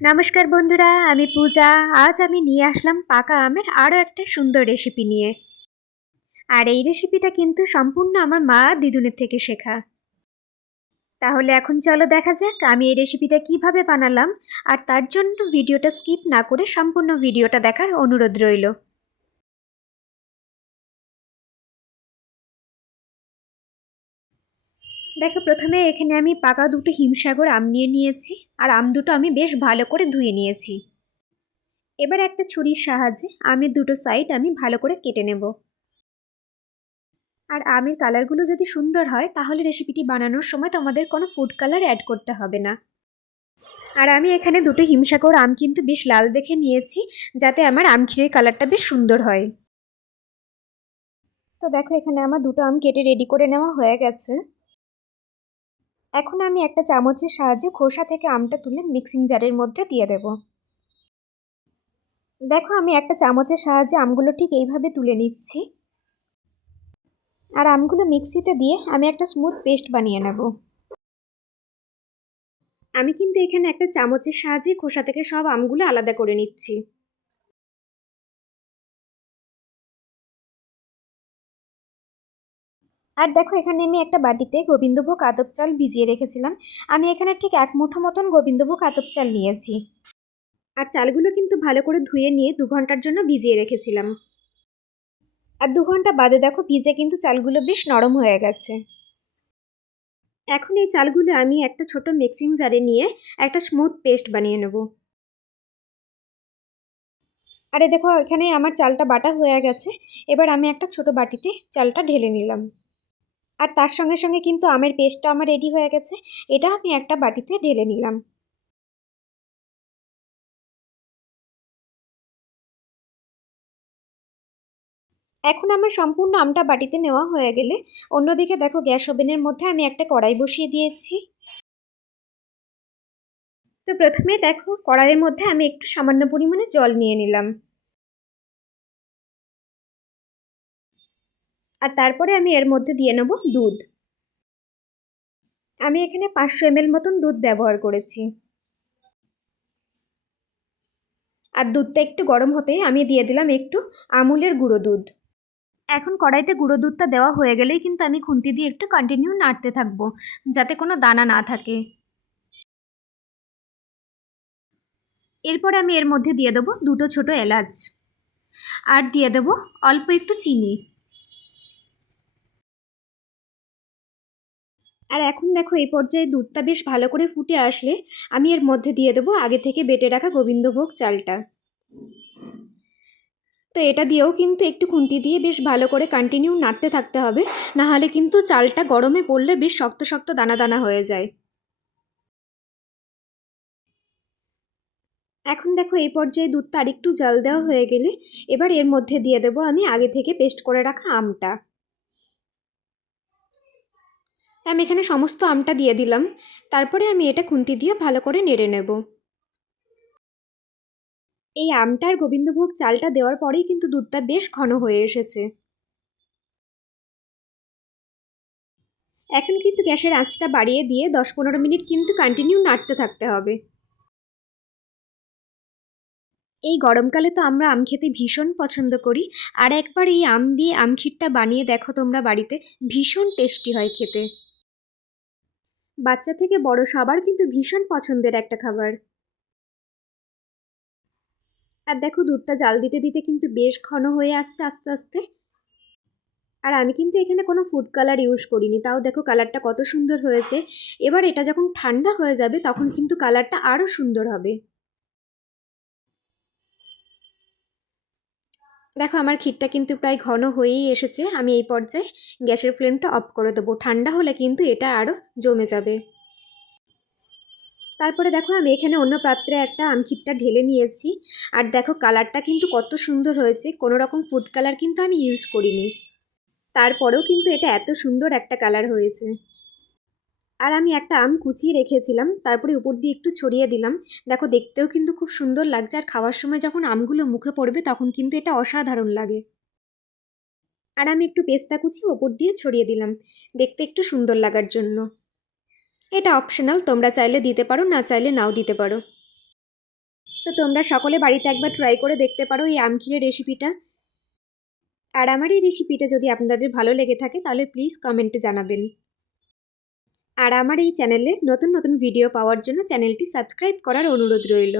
নমস্কার বন্ধুরা, আমি পূজা। আজ আমি নিয়ে আসলাম পাকা আমের আরও একটা সুন্দর রেসিপি নিয়ে। আর এই রেসিপিটা কিন্তু সম্পূর্ণ আমার মা দিদুনের থেকে শেখা। তাহলে এখন চলো দেখা যাক আমি এই রেসিপিটা কিভাবে বানালাম। আর তার জন্য ভিডিওটা স্কিপ না করে সম্পূর্ণ ভিডিওটা দেখার অনুরোধ রইল। দেখো, প্রথমে এখানে আমি পাকা দুটো হিমসাগর আম নিয়ে নিয়েছি। আর আম দুটো আমি বেশ ভালো করে ধুয়ে নিয়েছি। এবার একটা ছুরির সাহায্যে আমের দুটো সাইড আমি ভালো করে কেটে নেব। আর আমের কালারগুলো যদি সুন্দর হয় তাহলে রেসিপিটি বানানোর সময় তোমাদের কোনো ফুড কালার অ্যাড করতে হবে না। আর আমি এখানে দুটো হিমসাগর আম কিন্তু বেশ লাল দেখে নিয়েছি, যাতে আমার আমখিরের কালারটা বেশ সুন্দর হয়। তো দেখো, এখানে আমার দুটো আম কেটে রেডি করে নেওয়া হয়ে গেছে। এখন আমি একটা চামচের সাহায্যে খোসা থেকে আমটা তুলে মিক্সিং জারের মধ্যে দিয়ে দেব। দেখো, আমি একটা চামচের সাহায্যে আমগুলো ঠিক এইভাবে তুলে নিচ্ছি। আর আমগুলো মিক্সিতে দিয়ে আমি একটা স্মুথ পেস্ট বানিয়ে নেব। আমি কিন্তু এখানে একটা চামচের সাহায্যে খোসা থেকে সব আমগুলো আলাদা করে নিচ্ছি। আর দেখো, এখানে আমি একটা বাটিতে গোবিন্দভোগ আতপ চাল ভিজিয়ে রেখেছিলাম। আমি এখানে ঠিক 1 মুঠো মতন গোবিন্দভোগ আতপ চাল নিয়েছি। আর চালগুলো কিন্তু ভালো করে ধুয়ে নিয়ে 2 ঘন্টার জন্য ভিজিয়ে রেখেছিলাম। আর 2 ঘন্টা বাদে দেখো, ভিজে কিন্তু চালগুলো বেশ নরম হয়ে গেছে। এখন এই চালগুলো আমি একটা ছোট মিক্সিং জারে নিয়ে একটা স্মুথ পেস্ট বানিয়ে নেব। আরে দেখো, এখানে আমার চালটা বাটা হয়ে গেছে। এবার আমি একটা ছোট বাটিতে চালটা ঢেলে নিলাম। আর তার সঙ্গে সঙ্গে কিন্তু আমের পেস্টটা আমার রেডি হয়ে গেছে। এটা আমি একটা বাটিতে ঢেলে নিলাম। এখন আমার সম্পূর্ণ আমটা বাটিতে নেওয়া হয়ে গেলে অন্যদিকে দেখো, গ্যাস ওভেনের মধ্যে আমি একটা কড়াই বসিয়ে দিয়েছি। তো প্রথমে দেখো, কড়াইয়ের মধ্যে আমি একটু সামান্য পরিমাণে জল নিয়ে নিলাম। আর তারপরে আমি এর মধ্যে দিয়ে নেব দুধ। আমি এখানে 500 ml মতন দুধ ব্যবহার করেছি। আর দুধটা একটু গরম হতেই আমি দিয়ে দিলাম একটু আমুলের গুঁড়ো দুধ। এখন কড়াইতে গুঁড়ো দুধটা দেওয়া হয়ে গেলেই কিন্তু আমি খুন্তি দিয়ে একটু কন্টিনিউ নাড়তে থাকবো, যাতে কোনো দানা না থাকে। এরপরে আমি এর মধ্যে দিয়ে দেবো দুটো ছোট এলাচ। আর দিয়ে দেবো অল্প একটু চিনি। আর এখন দেখো, এই পর্যায়ে দুধটা বেশ ভালো করে ফুটে আসলে আমি এর মধ্যে দিয়ে দেবো আগে থেকে বেটে রাখা গোবিন্দভোগ চালটা। তো এটা দিয়েও কিন্তু একটু খুন্তি দিয়ে বেশ ভালো করে কন্টিনিউ নাড়তে থাকতে হবে, না হলে কিন্তু চালটা গরমে পড়লে বেশ শক্ত শক্ত দানা দানা হয়ে যায়। এখন দেখো, এই পর্যায়ে দুধটা আরেকটু জাল দেওয়া হয়ে গেলে এবার এর মধ্যে দিয়ে দেবো আমি আগে থেকে পেস্ট করে রাখা আমটা। আমি এখানে সমস্ত আমটা দিয়ে দিলাম। তারপরে আমি এটা খুন্তি দিয়ে ভালো করে নেড়ে নেব। এই আমটার গোবিন্দভোগ চালটা দেওয়ার পরেই কিন্তু দুধটা বেশ ঘন হয়ে এসেছে। এখন কিন্তু গ্যাসের আঁচটা বাড়িয়ে দিয়ে 10-15 মিনিট কিন্তু কন্টিনিউ নাড়তে থাকতে হবে। এই গরমকালে তো আমরা আম খেতে ভীষণ পছন্দ করি। আর একবার এই আম দিয়ে আমখিরটা বানিয়ে দেখো তোমরা বাড়িতে, ভীষণ টেস্টি হয় খেতে। বাচ্চা থেকে বড় সবার কিন্তু ভীষণ পছন্দের একটা খাবার। আর দেখো, দুধটা জাল দিতে দিতে কিন্তু বেশ ঘন হয়ে আসছে আস্তে আস্তে। আর আমি কিন্তু এখানে কোনো ফুড কালার ইউজ করিনি, তাও দেখো কালারটা কত সুন্দর হয়েছে। এবার এটা যখন ঠান্ডা হয়ে যাবে তখন কিন্তু কালারটা আরও সুন্দর হবে। দেখো, আমার ক্ষীরটা কিন্তু প্রায় ঘন হয়েই এসেছে। আমি এই পর্যায়ে গ্যাসের ফ্লেমটা অফ করে দেবো। ঠান্ডা হলে কিন্তু এটা আরও জমে যাবে। তারপরে দেখো, আমি এখানে অন্য পাত্রে একটা আমক্ষীরটা ঢেলে নিয়েছি। আর দেখো, কালারটা কিন্তু কত সুন্দর হয়েছে। কোনো রকম ফুড কালার কিন্তু আমি ইউজ করিনি, তারপরেও কিন্তু এটা এত সুন্দর একটা কালার হয়েছে। আর আমি একটা আম কুচিয়ে রেখেছিলাম, তারপরে উপর দিয়ে একটু ছড়িয়ে দিলাম। দেখো, দেখতেও কিন্তু খুব সুন্দর লাগছে। আর খাওয়ার সময় যখন আমগুলো মুখে পড়বে তখন কিন্তু এটা অসাধারণ লাগে। আর আমি একটু পেস্তা কুচি ওপর দিয়ে ছড়িয়ে দিলাম, দেখতে একটু সুন্দর লাগার জন্য। এটা অপশনাল, তোমরা চাইলে দিতে পারো, না চাইলে নাও দিতে পারো। তো তোমরা সকলে বাড়িতে একবার ট্রাই করে দেখতে পারো এই আমক্ষীরের রেসিপিটা। আর আমার এই রেসিপিটা যদি আপনাদের ভালো লেগে থাকে তাহলে প্লিজ কমেন্টে জানাবেন। আর আমার এই চ্যানেলে নতুন নতুন ভিডিও পাওয়ার জন্য চ্যানেলটি সাবস্ক্রাইব করার অনুরোধ রইল।